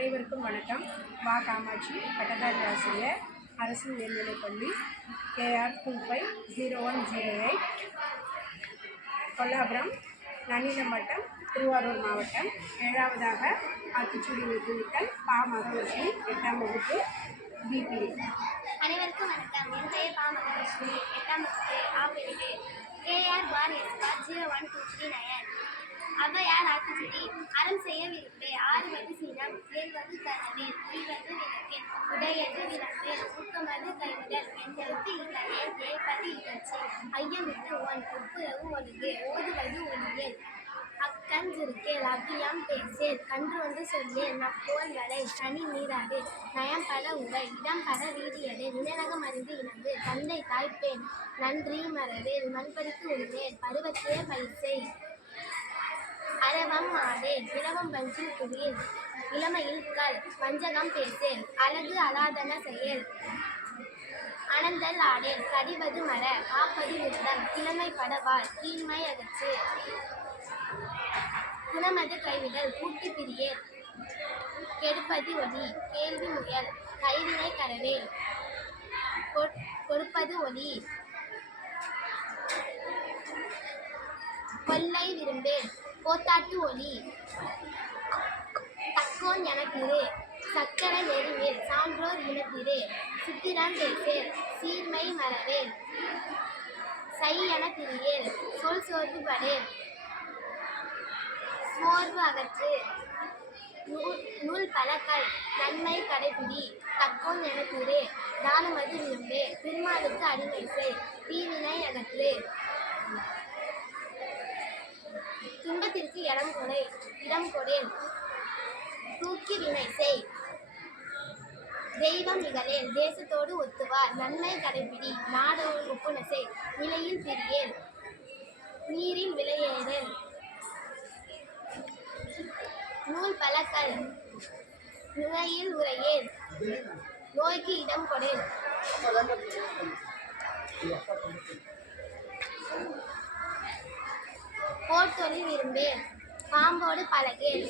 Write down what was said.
அனைவருக்கும் வணக்கம். வா காமாட்சி, பட்டதாரி ஆசிரியர், அரசு மேல்நிலைப்பள்ளி, KR 250108, கொல்லாபுரம், நன்னிலம் வட்டம், திருவாரூர் மாவட்டம். 7வதாக ஆத்திச்சூடி வைத்துவிட்டல் பா மகலட்சுமி, 8ஆம் வகுப்பு, BPA. அனைவருக்கும் வணக்கம். என் பெயர் பா மகலட்சுமி, 8ஆம் வகுப்பு, A பிரிவு, KR பார் S பார் 01239. ஔவையார் ஆத்திச்சூடி. அறம் செய்ய விரும்பு, ஆறுவது சினம், இயல்வது கரவேல், உய்வது விளக்கேன், உடையது விளக்கு, ஊக்கமது கைவிடல், பெண்களுக்கு இளையே, ஏற்பது இகழ்ச்சி, ஐயமிட்டு ஒன், ஒப்புரவு ஒழுகு, ஓதுவது ஒளியேல், அக்கஞ்சிருக்கேல், அவ்வியம் பேசேல், கன்றொன்று சொல்லேல், நப்போல் வரை, தனி நீராடு, நயம்பட உரை, இடம்பட வீதியடு, நினைநகம் அறிந்து இணங்கு, தந்தை தாய்ப்பேன், நன்றி மறவேல், மண்பறித்து உண்ணேல், பருவத்தே பயிர்செய், அரவம் ஆடேல், இலவம் பஞ்சில் குடில், இளமையில் கல், வஞ்சகம் பேசேல், அழகு அலாதன செயல், அனந்தல் ஆடேல், கடிவது மர, காப்பது விரதம், கிழமை படவாள், கீழ்மை அகற்று, குணமது கைவிடல், கூட்டி பிரியேல், கெடுப்பது ஒளி, கேள்வி முயல், கைவினை கரவேல், கொடுப்பது ஒளி, கொல்லை விரும்பேல், கோத்தாட்டு ஒளி, தக்கோன் எனத்திரு, சக்கர நெறிவேல், சான்றோர் இனத்திரு, சித்திரம் பேசேல், சீர்மை மறவேல், சை என திரியேல், சொல் சோர்வு படேல், சோர்வு அகற்று, நூல் பலக்கல், நன்மை கடைபிடி, தக்கோன் எனத்திரு, தானமது விரும்பு, திருமாலுக்கு அடிமை செய், தீவினை அகற்று, துன்பத்திற்கு இடம் கொடேல், தூக்கி வினை செய், தெய்வம் இகழேல், தேசத்தோடு ஒத்துவார், நன்மை கடைபிடி, நாடோடு ஒப்புன செய், நிலையில் பிரியேல், நீரில் விளையேறல், நூல் பலக்கல், நுழையில் உரையேல், நோய்க்கு இடம் கொடேல், போர்த்தொழில் விரும்பேல், பாம்போடு பழகேல்.